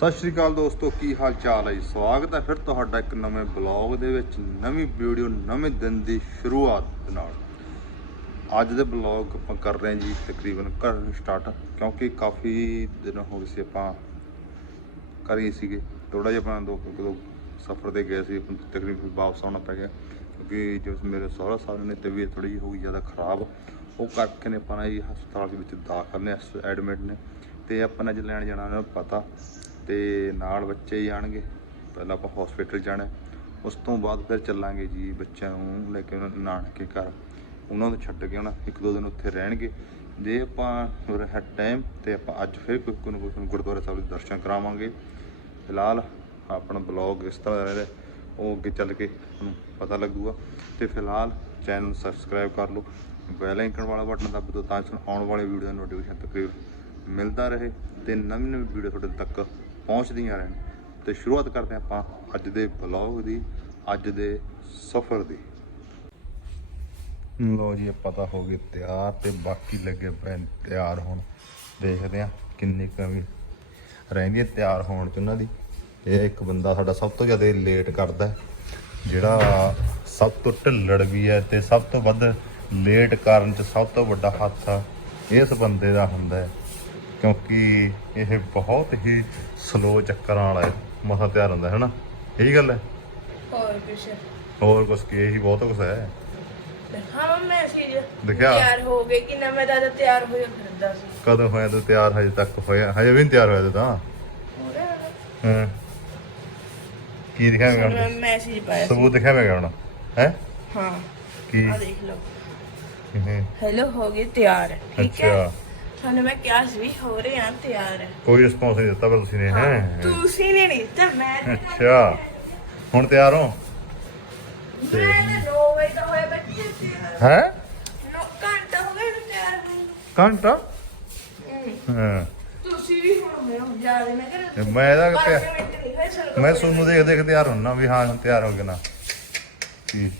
ਸਤਿ ਸ਼੍ਰੀ ਅਕਾਲ ਦੋਸਤੋ, ਕੀ ਹਾਲ ਚਾਲ ਹੈ ਜੀ? ਸਵਾਗਤ ਹੈ ਫਿਰ ਤੁਹਾਡਾ ਇੱਕ ਨਵੇਂ ਬਲੌਗ ਦੇ ਵਿੱਚ, ਨਵੀਂ ਵੀਡੀਓ, ਨਵੇਂ ਦਿਨ ਦੀ ਸ਼ੁਰੂਆਤ ਦੇ ਨਾਲ। ਅੱਜ ਦੇ ਬਲੌਗ ਆਪਾਂ ਕਰ ਰਹੇ ਹਾਂ ਜੀ ਤਕਰੀਬਨ ਘਰ ਸਟਾਰਟ ਕਿਉਂਕਿ ਕਾਫੀ ਦਿਨ ਹੋ ਗਏ ਸੀ ਆਪਾਂ ਘਰ ਹੀ ਸੀਗੇ। ਥੋੜਾ ਜਿਹਾ ਆਪਾਂ ਦੋ ਕਦੋਂ ਸਫ਼ਰ ਤੇ ਗਏ ਸੀ ਤਕਰੀਬਨ ਵਾਪਸ ਆਉਣਾ ਪੈ ਗਿਆ, ਕਿਉਂਕਿ ਜੋ ਮੇਰੇ ਸਹੁਰਾ ਸਾਹਿਬ ਨੇ ਤਬੀਅਤ ਥੋੜੀ ਜਿਹੀ ਹੋ ਗਈ, ਜ਼ਿਆਦਾ ਖਰਾਬ। ਉਹ ਕਰਕੇ ਨੇ ਆਪਾਂ ਜੀ ਹਸਪਤਾਲ ਦੇ ਵਿੱਚ ਦਾਖਲ ਨੇ, ਐਡਮਿਟ ਨੇ। ਤੇ ਆਪਾਂ ਨੇ ਅੱਜ ਲੈਣ ਜਾਣਾ, ਉਹਨਾਂ ਪਤਾ। ਤੇ ਨਾਲ ਬੱਚੇ ਹੀ ਜਾਣਗੇ ਪਹਿਲਾਂ ਆਪਾਂ ਹਸਪੀਟਲ ਜਾਣਾ ਉਸ ਤੋਂ ਬਾਅਦ ਫਿਰ ਚੱਲਾਂਗੇ ਜੀ ਬੱਚਿਆਂ ਨੂੰ ਲੈ ਕੇ ਉਹਨਾਂ ਨੂੰ ਨਾਨਕੇ ਘਰ। ਉਹਨਾਂ ਨੂੰ ਛੱਡ ਕੇ ਆਉਣਾ, ਇੱਕ ਦੋ ਦਿਨ ਉੱਥੇ ਰਹਿਣਗੇ। ਜੇ ਆਪਾਂ ਹੋਰ ਟਾਈਮ ਤੇ ਆਪਾਂ ਅੱਜ ਫਿਰ ਕੋਈ ਕੋਈ ਨਾ ਗੁਰਦੁਆਰਾ ਸਾਹਿਬ ਦੇ ਦਰਸ਼ਨ ਕਰਾਵਾਂਗੇ। ਫਿਲਹਾਲ ਆਪਣਾ ਬਲੌਗ ਇਸ ਤਰ੍ਹਾਂ ਦਾ ਰਹਿ ਉਹ ਅੱਗੇ ਚੱਲ ਕੇ ਤੁਹਾਨੂੰ ਪਤਾ ਲੱਗੂਗਾ। ਤੇ ਫਿਲਹਾਲ ਚੈਨਲ ਨੂੰ ਸਬਸਕ੍ਰਾਈਬ ਕਰ ਲਓ। ਬੈਲ ਆਈਕਨ ਵਾਲਾ ਬਟਨ ਦੱਬ ਦਿਓ ਤਾਂ ਆਉਣ ਵਾਲੇ ਵੀਡੀਓ ਦਾ ਨੋਟੀਫਿਕੇਸ਼ਨ ਤਕਰੀਬਨ ਮਿਲਦਾ ਰਹੇ। ਤੇ ਨਵੀਂ ਨਵੀਂ ਵੀਡੀਓ ਤੁਹਾਡੇ ਤੱਕ ਪਹੁੰਚਦੀਆਂ ਰਹਿਣ। ਤੇ ਸ਼ੁਰੂਆਤ ਕਰਦੇ ਹਾਂ ਆਪਾਂ ਅੱਜ ਦੇ ਬਲੌਗ ਦੀ, ਅੱਜ ਦੇ ਸਫ਼ਰ ਦੀ। ਲੋ ਜੀ, ਆਪਾਂ ਤਾਂ ਹੋ ਗਏ ਤਿਆਰ ਤੇ ਬਾਕੀ ਲੱਗੇ ਪਏ ਤਿਆਰ ਹੋਣ। ਦੇਖਦੇ ਆ ਕਿੰਨੀ ਕਮੀ ਰਹਿੰਦੀ ਹੈ ਤਿਆਰ ਹੋਣ ਚ ਉਹਨਾਂ ਦੀ। ਇਹ ਇੱਕ ਬੰਦਾ ਸਾਡਾ ਸਭ ਤੋਂ ਜ਼ਿਆਦਾ ਲੇਟ ਕਰਦਾ ਜਿਹੜਾ ਸਭ ਤੋਂ ਢਿੱਲੜ ਵੀ ਹੈ ਤੇ ਸਭ ਤੋਂ ਵੱਧ ਲੇਟ ਕਰਨ ਚ ਸਭ ਤੋਂ ਵੱਡਾ ਹੱਥ ਇਸ ਬੰਦੇ ਦਾ ਹੁੰਦਾ ਹੈ। ਕਿਉਂਕਿ ਇਹ ਬਹੁਤ ਹੀ ਸਲੋ ਚੱਕਰਾਂ ਵਾਲਾ ਹੈ ਮਸਾ ਤਿਆਰ ਹੁੰਦਾ ਹੈ ਹਨਾ ਇਹੀ ਗੱਲ ਹੈ? ਹੋਰ ਕੁਛ? ਹੋਰ ਕੁਛ ਕੀ ਇਹੀ ਬਹੁਤ ਕੁਛ ਹੈ। ਹਾਂ ਮੈਂ ਸੀ ਦਿਖਿਆ? ਤਿਆਰ ਹੋ ਗਏ ਕਿ ਨਾ ਮੈਂ ਤਾਂ ਤਿਆਰ ਹੋਇਆ ਫਿਰਦਾ ਸੀ। ਕਦੋਂ ਹੋਇਆ ਤੂੰ ਤਿਆਰ? ਹਜੇ ਤੱਕ ਹੋਇਆ ਹਜੇ ਵੀ ਨਹੀਂ ਤਿਆਰ ਹੋਇਆ ਤੂੰ ਤਾਂ? ਹਾਂ। ਕੀ ਦਿਖਾਵੇਂਗਾ ਮੈਂ ਹੁਣ ਮੈਸੇਜ ਪਾਇਆ ਸੀ। ਸਬੂਤ ਦਿਖਾਵੇਂਗਾ ਹੁਣ? ਹੈ? ਹਾਂ। ਕੀ? ਆ ਦੇਖ ਲਓ। ਹਮ, ਹੈਲੋ ਹੋ ਗਏ ਤਿਆਰ। ਠੀਕ ਹੈ? ਅੱਛਾ। ਤੁਹਾਨੂੰ ਮੈਂ ਕਿਹਾ ਸੀ ਵੀ ਹੋ ਰਹੇ ਆ ਤਿਆਰ। ਕੋਈ ਰਿਸਪੌਂਸ ਨਹੀਂ ਦਿੱਤਾ ਪਰ ਤੁਸੀਂ ਨੇ ਹੈ ਤੁਸੀਂ ਨੇ ਨਹੀਂ ਤਾਂ ਮੈਂ ਅੱਛਾ। ਹੁਣ ਤਿਆਰ ਹੋ? ਮੈਂ ਤਾਂ 9 ਵਜੇ ਦਾ ਹੋਇਆ ਬੱਚੇ ਤਿਆਰ। ਹੈ? ਨੋ ਘੰਟਾ ਹੋ ਗਿਆ ਤਿਆਰ। ਘੰਟਾ? ਤੁਸੀਂ ਵੀ ਹੁਣ ਹੋ ਜ਼ਿਆਦਾ ਮੈਂ ਕਿਹਾ ਮੈਂ ਇਹਦਾ ਮੈਂ ਸੋਨੂੰ ਦੇਖ ਦੇਖ ਤਿਆਰ ਹੁੰਨਾ ਵੀ ਹਾਂ ਤਿਆਰ ਹੋ ਗਿਆ ਨਾ। ਕੀ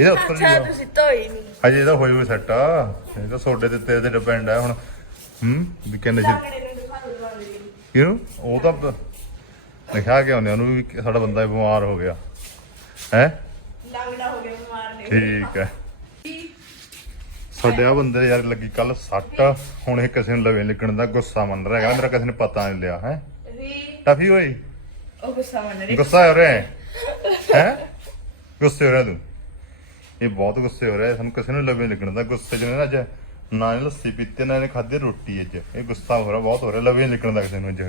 ਇਹਦਾ ਉੱਪਰ ਅੱਛਾ ਹੀ ਤੁਸੀਂ ਧੋਈ ਨਹੀਂ ਹਜੇ ਇਹਦਾ ਹੋਈ ਹੋਈ ਸੈੱਟ ਆ। ਇਹ ਤਾਂ ਤੁਹਾਡੇ ਤੇ ਤੇਰੇ ਤੇ ਡਿਪੈਂਡ ਹੈ ਹੁਣ। ਹੂੰ? ਵੀ ਕਹਿੰਦੇ ਸੀ ਲਾਗੜੇ ਨੂੰ ਦਿਖਾ ਦੋ ਦਵਾਈ ਕਿਉਂ? ਉਹ ਤਾਂ ਬ- ਲਿਖਿਆ ਗਿਆ ਉਹਨੇ ਵੀ ਕਿ ਸਾਡਾ ਬੰਦਾ ਬਿਮਾਰ ਹੋ ਗਿਆ। ਹੈ? ਲੰਗੜਾ ਹੋ ਗਿਆ ਬਿਮਾਰ ਨੇ। ਠੀਕ ਹੈ। ਸਾਡੇ ਆ ਬੰਦੇ ਯਾਰ ਲੱਗੀ ਕੱਲ ਸੱਟ। ਹੁਣ ਇਹ ਕਿਸੇ ਨੂੰ ਲਵੇ ਲੱਗਣ ਦਾ ਗੁੱਸਾ ਮੰਨ ਰਿਹਾ ਹੈਗਾ। ਮੇਰਾ ਕਿਸੇ ਨੇ ਪਤਾ ਨਹੀਂ ਲਿਆ ਹੈ? ਵੀ ਟਫੀ ਹੋਈ? ਉਹ ਗੁੱਸਾ ਮੰਨ ਰਹੀ। ਗੁੱਸਾ ਹੋ ਰਿਹਾ ਹੈ? ਹੈ? ਗੁੱਸੇ ਹੋ ਰਿਹਾ ਤੂੰ? ਇਹ ਬਹੁਤ ਗੁੱਸੇ ਹੋ ਰਿਹਾ ਸਾਨੂੰ ਕਿਸੇ ਨੂੰ ਲਵੇ ਲੱਗਣ ਦਾ। ਗੁੱਸੇ ਚ ਅੱਜ। ਨਾ ਇਹਨੇ ਲੱਸੀ ਪੀਤੀ, ਨਾ ਇਹਨੇ ਖਾਧੀ ਰੋਟੀ ਅੱਜ। ਇਹ ਗੁੱਸਾ ਹੋ ਰਿਹਾ, ਬਹੁਤ ਹੋ ਰਿਹਾ। ਲਵੇ ਲੱਗਣ ਦਾ ਕਿਸੇ ਨੂੰ ਅੱਜ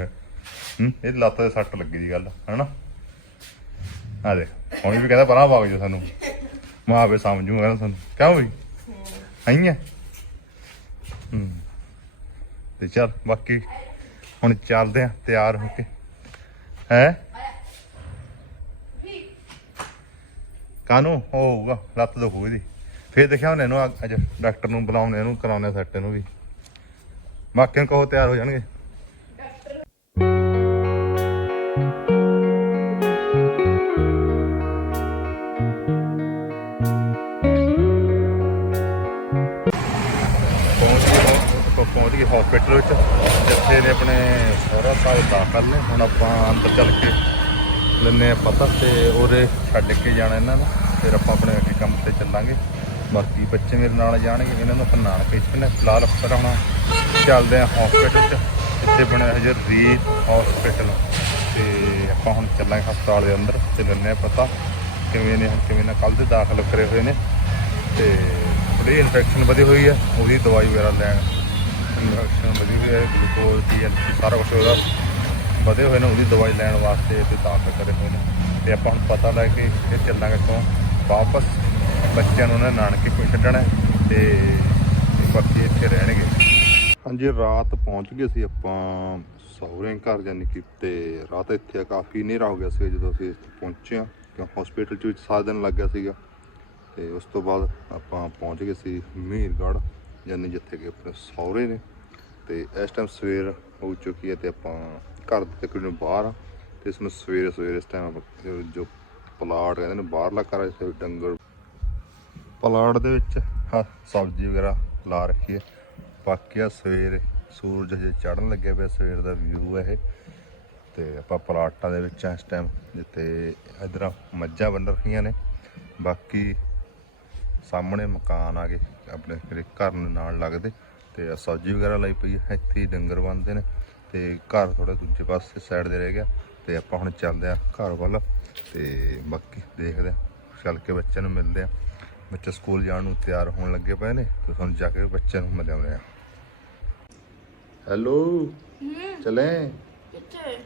ਹੂੰ? ਇਹ ਲੱਤ ਤੇ ਸੱਟ ਲੱਗੀ ਦੀ ਗੱਲ, ਹੈਨਾ? ਆ ਦੇ ਹੁਣ ਵੀ ਕਹਿੰਦਾ ਪਰਾਂ ਭਾਗ ਜਾ ਸਾਨੂੰ। ਮਾਂ ਆਪੇ ਸਮਝੂਗਾ ਤੁਹਾਨੂੰ। ਕਿਉਂ ਬਈ? ਆਈ ਹੂੰ। ਤੇ ਚੱਲ, ਬਾਕੀ ਹੁਣ ਚੱਲਦੇ ਆ, ਤਿਆਰ ਹੋ ਕੇ। ਹੈ? ਕਾਨੂੰ ਹੋਊਗਾ, ਲੱਤ ਦੁਖੂ ਇਹਦੀ। ਫੇਰ ਦੇਖਿਆ ਉਹਨੇ ਇਹਨੂੰ ਅੱਜ ਡਾਕਟਰ ਨੂੰ ਬੁਲਾਉਣੇ, ਇਹਨੂੰ ਕਰਾਉਣੇ ਸੈੱਟ ਇਹਨੂੰ ਵੀ। ਬਾਕੀਆਂ ਕਹੋ ਤਿਆਰ ਹੋ ਜਾਣਗੇ। ਪਹੁੰਚ ਗਏ ਆਪਾਂ ਪਹੁੰਚ ਗਏ ਹਸਪੀਟਲ ਵਿੱਚ। ਜਿੱਥੇ ਨੇ ਆਪਣੇ ਸਹੁਰਾ ਸਾਹਿਬ ਦਾਖਲ ਨੇ। ਹੁਣ ਆਪਾਂ ਅੰਦਰ ਚੱਲ ਕੇ ਲੈਨੇ ਆ ਪਤਾ ਤੇ ਉਹਦੇ ਛੱਡ ਕੇ ਜਾਣਾ ਇਹਨਾਂ ਨੂੰ। ਫਿਰ ਆਪਾਂ ਆਪਣੇ ਅੱਗੇ ਕੰਮ ਤੇ ਚੱਲਾਂਗੇ। ਬਾਕੀ ਬੱਚੇ ਮੇਰੇ ਨਾਲ ਜਾਣਗੇ, ਇਹਨਾਂ ਨੂੰ ਆਪਾਂ ਨਾਨਕੇ ਛੱਡਣਾ ਫਿਲਹਾਲ ਅਫਸਰ ਆਉਣਾ ਚੱਲਦੇ ਆ ਹਸਪੀਟਲ 'ਚ। ਇੱਥੇ ਬਣਿਆ ਹਜੇ ਰੀ ਹਸਪੀਟਲ ਤੇ ਆਪਾਂ ਹੁਣ ਚੱਲਾਂਗੇ ਹਸਪਤਾਲ ਦੇ ਅੰਦਰ ਤੇ ਲੈਨੇ ਆ ਪਤਾ ਕਿਵੇਂ ਨੇ, ਹੁਣ ਕਿਵੇਂ ਨਾ ਕੱਲ ਦੇ ਦਾਖਲ ਕਰੇ ਹੋਏ ਨੇ। ਤੇ ਥੋੜੀ ਇਨਫੈਕਸ਼ਨ ਵਧੀ ਹੋਈ ਹੈ ਉਹਦੀ ਦਵਾਈ ਵਗੈਰਾ ਲੈਣ। ਇਨਫੈਕਸ਼ਨ ਵਧੀ ਹੋਈ ਹੈ ਗਲੂਕੋਜ਼ ਟੀ ਸਾਰਾ ਕੁਝ ਉਹਦਾ ਵਧੇ ਹੋਏ ਨੇ, ਉਹਦੀ ਦਵਾਈ ਲੈਣ ਵਾਸਤੇ ਤੇ ਦਾਖਲ ਕਰੇ ਹੋਏ ਨੇ। ਤੇ ਆਪਾਂ ਹੁਣ ਪਤਾ ਲੈ ਕੇ ਫਿਰ ਚੱਲਾਂਗੇ ਤੋਂ ਵਾਪਸ। ਬੱਚਿਆਂ ਨੂੰ ਨਾ ਨਾਨਕੇ ਕੋਈ ਛੱਡਣਾ ਹੈ ਤੇ ਬਾਕੀ ਇੱਥੇ ਰਹਿਣਗੇ। ਹਾਂਜੀ, ਰਾਤ ਪਹੁੰਚ ਗਏ ਸੀ ਆਪਾਂ ਸਹੁਰੇ ਘਰ ਜਾਨੀ ਕਿ ਤੇ ਰਾਤ ਇੱਥੇ ਕਾਫੀ ਹਨੇਰਾ ਹੋ ਗਿਆ ਸੀ ਜਦੋਂ ਅਸੀਂ ਇੱਥੇ ਪਹੁੰਚੇ ਹਾਂ, ਕਿਉਂ ਹਸਪੀਟਲ ਚ ਵਿੱਚ ਸਾਰਾ ਦਿਨ ਲੱਗ ਗਿਆ ਸੀਗਾ। ਤੇ ਉਸ ਤੋਂ ਬਾਅਦ ਆਪਾਂ ਪਹੁੰਚ ਗਏ ਸੀ ਮਹੀਰਗੜ੍ਹ ਜਾਨੀ ਜਿੱਥੇ ਕਿ ਆਪਣੇ ਸਹੁਰੇ ਨੇ। ਤੇ ਇਸ ਟਾਈਮ ਸਵੇਰ ਹੋ ਚੁੱਕੀ ਹੈ ਤੇ ਆਪਾਂ ਘਰ ਦੇ ਤਕਰੀਬਨ ਬਾਹਰ ਆ ਤੇ ਇਸ ਨੂੰ ਸਵੇਰੇ ਸਵੇਰੇ ਇਸ ਟਾਈਮ ਜੋ ਪਲਾਟ ਕਹਿੰਦੇ ਨੇ ਬਾਹਰਲਾ ਘਰ ਇੱਥੇ ਡੰਗਰ ਪਲਾਟ ਦੇ ਵਿੱਚ ਸਬਜ਼ੀ ਵਗੈਰਾ ਲਾ ਰੱਖੀ ਹੈ ਬਾਕੀ ਆ ਸਵੇਰੇ ਸੂਰਜ ਜੇ ਚੜਨ ਲੱਗਿਆ ਪਿਆ, ਸਵੇਰ ਦਾ ਵਿਊ ਹੈ ਇਹ। ਤੇ ਆਪਾਂ ਪਲਾਟਾਂ ਦੇ ਵਿੱਚ ਆ ਇਸ ਟਾਈਮ ਜਿੱਥੇ ਇਧਰ ਮੱਝਾਂ ਬੰਨ ਰੱਖੀਆਂ ਨੇ। ਬਾਕੀ ਸਾਹਮਣੇ ਮਕਾਨ ਆ ਗਏ, ਆਪਣੇ ਜਿਹੜੇ ਘਰ ਨਾਲ ਲੱਗਦੇ। ਤੇ ਸਬਜ਼ੀ ਵਗੈਰਾ ਲਈ ਪਈ ਹੈ ਇੱਥੇ ਹੀ ਡੰਗਰ ਬੰਨਦੇ ਨੇ। ਤੇ ਘਰ ਥੋੜਾ ਦੂਜੇ ਪਾਸੇ ਸਾਈਡ ਤੇ ਰਹਿ ਗਿਆ ਤੇ ਆਪਾਂ ਹੁਣ ਚੱਲਦੇ ਆ ਘਰ ਵੱਲ ਤੇ ਬਾਕੀ ਦੇਖਦੇ ਆ ਚੱਲ ਕੇ ਬੱਚਿਆਂ ਨੂੰ ਮਿਲਦੇ ਆ ਬੱਚੇ ਸਕੂਲ ਜਾਣ ਨੂੰ ਤਿਆਰ ਹੋਣ ਲੱਗੇ ਪਏ ਨੇ ਤੇ ਤੁਹਾਨੂੰ ਜਾ ਕੇ ਬੱਚਿਆਂ ਨੂੰ ਮਿਲਾਉਂਦੇ ਆ ਹੈਲੋ ਚਲੇ? ਕਿੱਥੇ?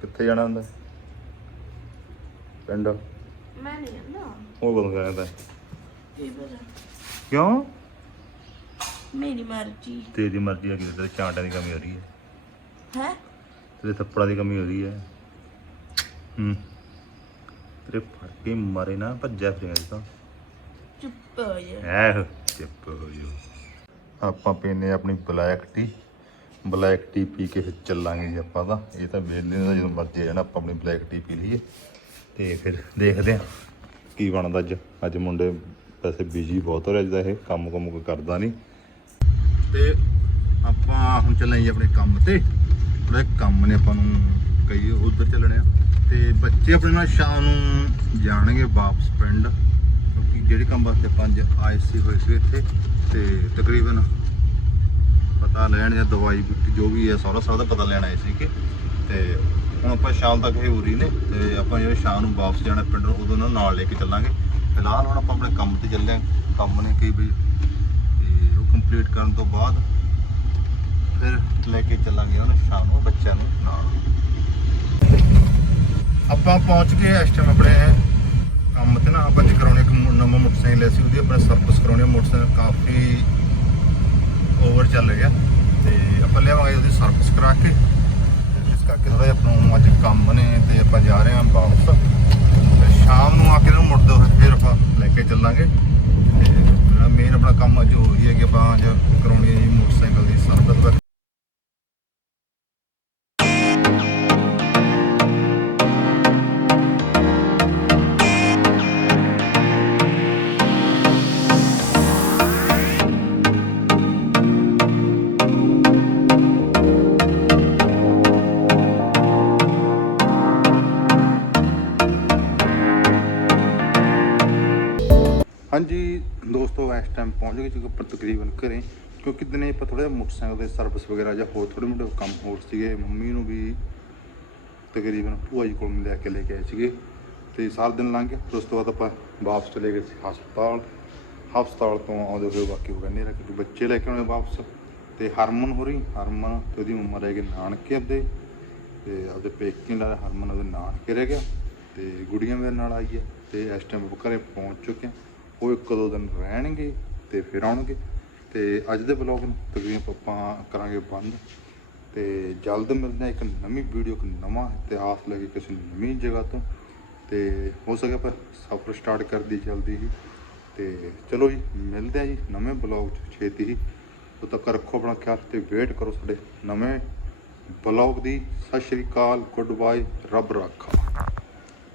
ਕਿੱਥੇ ਜਾਣਾ ਹੁੰਦਾ? ਪਿੰਡ? ਮੈਂ ਨਹੀਂ ਜਾਂਦਾ। ਉਹ ਕਦੋਂ ਕਹਿੰਦਾ। ਕੀ ਪਤਾ? ਕਿਉਂ? ਮੇਰੀ ਮਰਜ਼ੀ। ਤੇਰੀ ਮਰਜ਼ੀ ਆ ਕਿ ਤੇਰੇ ਚਾਂਟਾਂ ਦੀ ਕਮੀ ਹੋ ਰਹੀ ਹੈ। ਹੈ? ਤੇਰੇ ਥੱਪੜਾਂ ਦੀ ਕਮੀ ਹੋ ਰਹੀ ਹੈ। ਹੂੰ। ਤੇਰੇ ਫੜ ਕੇ ਮਾਰੇ ਨਾ ਭੱਜਿਆ ਫਿਰਿਆ ਤਾਂ। ਚੁੱਪ ਹੋ ਜਾ। ਐ ਚੁੱਪ ਹੋ ਜਾ। ਆਪਾਂ ਪੀਨੇ ਆਪਣੀ ਬਲੈਕ ਟੀ। ਬਲੈਕ ਟੀ ਪੀ ਕੇ ਫਿਰ ਚੱਲਾਂਗੇ ਜੀ ਆਪਾਂ ਤਾਂ। ਇਹ ਤਾਂ ਵੇਲੇ ਦਾ ਜਦੋਂ ਮਰਜ਼ੀ ਜਾਣਾ ਆਪਾਂ ਆਪਣੀ ਬਲੈਕ ਟੀ ਪੀ ਲਈਏ। ਤੇ ਫਿਰ ਦੇਖਦੇ ਆ ਕੀ ਬਣਦਾ ਅੱਜ। ਅੱਜ ਮੁੰਡੇ ਵੈਸੇ ਬਿਜ਼ੀ ਬਹੁਤ ਹੋ ਰਿਹਾ ਅੱਜ ਦਾ ਇਹ ਕੰਮ ਕੰਮ ਕੋਈ ਕਰਦਾ ਨਹੀਂ। ਤੇ ਆਪਾਂ ਹੁਣ ਚੱਲੇ ਜੀ ਆਪਣੇ ਕੰਮ ਤੇ। ਥੋੜੇ ਕੰਮ ਨੇ ਆਪਾਂ ਨੂੰ ਕਈ ਉਧਰ ਚੱਲਣੇ ਆ। ਤੇ ਬੱਚੇ ਆਪਣੇ ਨਾਲ ਸ਼ਾਮ ਨੂੰ ਜਾਣਗੇ ਵਾਪਸ ਪਿੰਡ, ਕਿਉਂਕਿ ਜਿਹੜੇ ਕੰਮ ਵਾਸਤੇ ਪੰਜ ਆਏ ਸੀ ਹੋਏ ਸੀ ਇੱਥੇ, ਤੇ ਤਕਰੀਬਨ ਪਤਾ ਲੈਣ ਜਾਂ ਦਵਾਈ ਜੋ ਵੀ ਹੈ, ਸਾਰਾ ਸਾਰਾ ਦਾ ਪਤਾ ਲੈਣ ਆਏ ਸੀ ਕਿ ਤੇ ਹੁਣ ਆਪਾਂ ਸ਼ਾਮ ਤੱਕ ਇਹ ਉਰੀ ਨੇ, ਤੇ ਆਪਾਂ ਜਿਹੜੇ ਸ਼ਾਮ ਨੂੰ ਵਾਪਸ ਜਾਣਾ ਪਿੰਡ ਨੂੰ, ਉਦੋਂ ਉਹਨਾਂ ਨਾਲ ਲੈ ਕੇ ਚੱਲਾਂਗੇ। ਫਿਲਹਾਲ ਹੁਣ ਆਪਾਂ ਆਪਣੇ ਕੰਮ ਤੇ ਚੱਲੇ ਕੰਮ ਨੇ ਕਈ ਵਜੇ ਤੇ ਉਹ ਕੰਪਲੀਟ ਕਰਨ ਤੋਂ ਬਾਅਦ ਫਿਰ ਲੈ ਕੇ ਚੱਲਾਂਗੇ ਉਹਨਾਂ ਸ਼ਾਮ ਨੂੰ ਬੱਚਿਆਂ ਨੂੰ ਨਾਲ। ਆਪਾਂ ਪਹੁੰਚ ਗਏ ਇਸ ਟਾਈਮ ਆਪਣੇ ਕੰਮ ਤੇ ਨਾ, ਆਪਾਂ ਨੇ ਕਰਾਉਣੇ ਇੱਕ ਨਵਾਂ ਮੋਟਰਸਾਈਕਲ ਲਿਆ ਸੀ, ਉਹਦੀ ਆਪਣੇ ਸਰਵਿਸ ਕਰਾਉਣੀ ਮੋਟਰਸਾਈਕਲ ਕਾਫੀ ਓਵਰ ਚੱਲ ਰਿਹਾ। ਤੇ ਆਪਾਂ ਲਿਆਵਾਂਗੇ ਉਹਦੀ ਸਰਵਿਸ ਕਰਾ ਕੇ। ਤੇ ਇਸ ਕਰਕੇ ਥੋੜਾ ਆਪਾਂ ਨੂੰ ਅੱਜ ਕੰਮ ਨੇ ਤੇ ਆਪਾਂ ਜਾ ਰਹੇ ਹਾਂ ਵਾਪਸ। ਤੇ ਸ਼ਾਮ ਨੂੰ ਆ ਕੇ ਇਹਨੂੰ ਮੁੜਦੇ ਹੋਏ ਫਿਰ ਆਪਾਂ ਲੈ ਕੇ ਚੱਲਾਂਗੇ। ਤੇ ਮੇਨ ਆਪਣਾ ਕੰਮ ਅੱਜ ਹੋ ਰਹੀ ਹੈ ਕਿ ਆਪਾਂ ਅੱਜ ਕਰਾਉਣੀ ਹੈ ਜੀ ਮੋਟਰਸਾਈਕਲ ਦੀ ਸਰਵਿਸ ਹਾਂਜੀ, ਦੋਸਤੋ, ਇਸ ਟਾਈਮ ਪਹੁੰਚ ਗਏ ਜੀ ਉੱਪਰ ਤਕਰੀਬਨ ਘਰੇ, ਕਿਉਂਕਿ ਦਿਨੇ ਆਪਾਂ ਥੋੜਾ ਜਿਹਾ ਮੋਟਰਸਾਈਕਲ ਦੇ ਸਰਵਿਸ ਵਗੈਰਾ ਜਾਂ ਹੋਰ ਥੋੜੇ ਮੋਟੇ ਕੰਮ ਹੋਰ ਸੀਗੇ। ਮੰਮੀ ਨੂੰ ਵੀ ਤਕਰੀਬਨ ਭੂਆ ਜੀ ਕੋਲ ਲੈ ਕੇ ਲੈ ਕੇ ਆਏ ਸੀਗੇ। ਤੇ ਸਾਰਾ ਦਿਨ ਲੰਘ ਗਿਆ। ਫਿਰ ਉਸ ਤੋਂ ਬਾਅਦ ਆਪਾਂ ਵਾਪਸ ਚਲੇ ਗਏ ਸੀ ਹਸਪਤਾਲ। ਹਸਪਤਾਲ ਤੋਂ ਆਉਂਦੇ ਹੋਏ ਬਾਕੀ ਹੋ ਗਿਆ ਨੇਰਾ ਕਿਉਂਕਿ ਬੱਚੇ ਲੈ ਕੇ ਆਉਣੇ ਵਾਪਸ। ਤੇ ਹਰਮਨ ਹੋ ਰਹੀ ਹਰਮਨ ਤੇ ਉਹਦੀ ਮੰਮਾ ਰਹਿ ਗਏ ਨਾਨਕੇ ਆਪਦੇ ਤੇ ਆਪਦੇ ਪੇਕੇ ਨਾਲ ਹਰਮਨ ਉਹਦੇ ਨਾਨਕੇ ਰਹਿ ਗਿਆ। ਤੇ ਗੁੜੀਆਂ ਮੇਰੇ ਨਾਲ ਆਈ ਹੈ ਤੇ ਇਸ ਟਾਈਮ ਆਪਾਂ ਘਰੇ ਪਹੁੰਚ ਚੁੱਕੇ ਹਾਂ ਉਹ ਇੱਕ ਦੋ ਦਿਨ ਰਹਿਣਗੇ ਤੇ ਫਿਰ ਆਉਣਗੇ। ਤੇ ਅੱਜ ਦੇ ਬਲੌਗ ਨੂੰ ਤਕਰੀਬਨ ਆਪਾਂ ਕਰਾਂਗੇ ਬੰਦ। ਤੇ ਜਲਦ ਮਿਲਦੇ ਹਾਂ ਇੱਕ ਨਵੀਂ ਵੀਡੀਓ, ਇੱਕ ਨਵਾਂ ਇਤਿਹਾਸ ਲੈ ਕੇ ਕਿਸੇ ਨਵੀਂ ਜਗ੍ਹਾ ਤੋਂ। ਤੇ ਹੋ ਸਕੇ ਪਰ ਸਫ਼ਰ ਸਟਾਰਟ ਕਰ ਦੀ ਜਲਦੀ ਹੀ। ਤੇ ਚਲੋ ਜੀ, ਮਿਲਦੇ ਆ ਜੀ ਨਵੇਂ ਬਲੌਗ 'ਚ ਛੇਤੀ ਹੀ। ਉਦੋਂ ਤੱਕ ਰੱਖੋ ਆਪਣਾ ਖਿਆਲ ਤੇ ਵੇਟ ਕਰੋ ਸਾਡੇ ਨਵੇਂ ਬਲੌਗ ਦੀ। ਸਤਿ ਸ਼੍ਰੀ ਅਕਾਲ ਗੁੱਡ ਬਾਏ ਰੱਬ ਰਾਖਾ।